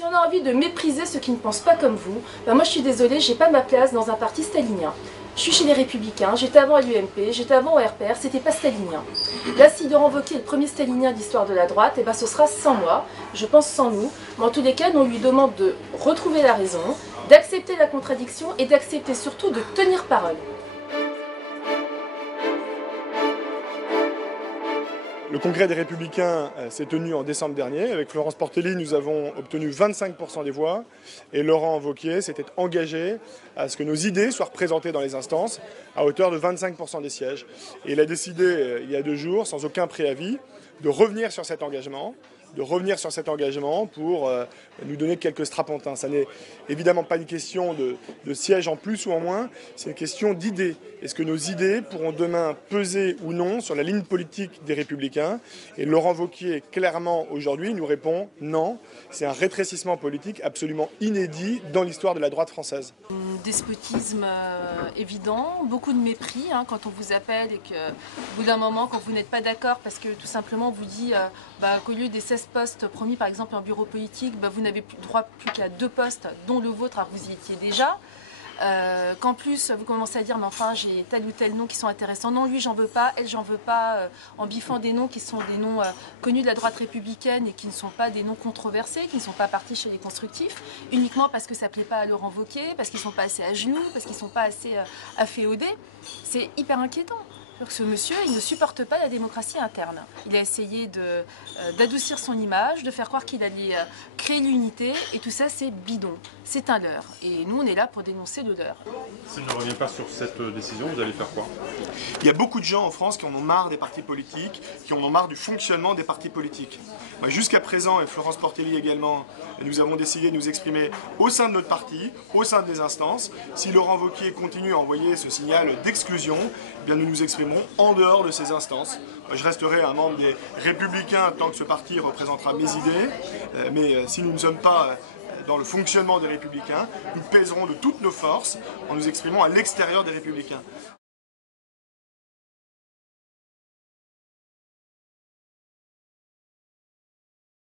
Si on a envie de mépriser ceux qui ne pensent pas comme vous, ben moi je suis désolée, j'ai pas ma place dans un parti stalinien. Je suis chez les Républicains, j'étais avant à l'UMP, j'étais avant au RPR, c'était pas stalinien. Là, s'il doit renvoquer le premier stalinien d'histoire de la droite, et ben ce sera sans moi, je pense sans nous, mais en tous les cas, on lui demande de retrouver la raison, d'accepter la contradiction et d'accepter surtout de tenir parole. Le congrès des Républicains s'est tenu en décembre dernier. Avec Florence Portelli, nous avons obtenu 25% des voix et Laurent Wauquiez s'était engagé à ce que nos idées soient représentées dans les instances à hauteur de 25% des sièges. Et il a décidé, il y a 2 jours, sans aucun préavis, de revenir sur cet engagement pour nous donner quelques strapontins. Ça n'est évidemment pas une question de sièges en plus ou en moins, c'est une question d'idées. Est-ce que nos idées pourront demain peser ou non sur la ligne politique des Républicains? Et Laurent Wauquiez, clairement, aujourd'hui, nous répond non. C'est un rétrécissement politique absolument inédit dans l'histoire de la droite française. Despotisme évident, beaucoup de mépris quand on vous appelle et qu'au bout d'un moment, quand vous n'êtes pas d'accord parce que tout simplement on vous dit qu'au lieu des 16 postes promis par exemple en bureau politique, vous n'avez droit plus qu'à 2 postes, dont le vôtre, alors vous y étiez déjà. Qu'en plus vous commencez à dire mais enfin j'ai tel ou tel nom qui sont intéressants, non lui j'en veux pas, elle j'en veux pas, en biffant des noms qui sont des noms connus de la droite républicaine et qui ne sont pas des noms controversés, qui ne sont pas partis chez les constructifs, uniquement parce que ça plaît pas à Laurent Wauquiez, parce qu'ils sont pas assez à genoux, parce qu'ils sont pas assez afféodés. C'est hyper inquiétant. Ce monsieur, il ne supporte pas la démocratie interne. Il a essayé d'adoucir son image, de faire croire qu'il allait créer l'unité, et tout ça, c'est bidon. C'est un leurre. Et nous, on est là pour dénoncer le leurre. S'il ne revient pas sur cette décision, vous allez faire quoi? Il y a beaucoup de gens en France qui en ont marre des partis politiques, qui en ont marre du fonctionnement des partis politiques. Jusqu'à présent, et Florence Portelli également, nous avons décidé de nous exprimer au sein de notre parti, au sein des instances. Si Laurent Wauquiez continue à envoyer ce signal d'exclusion, eh bien nous nous exprimerons en dehors de ces instances. Je resterai un membre des Républicains tant que ce parti représentera mes idées, mais si nous ne sommes pas dans le fonctionnement des Républicains, nous pèserons de toutes nos forces en nous exprimant à l'extérieur des Républicains.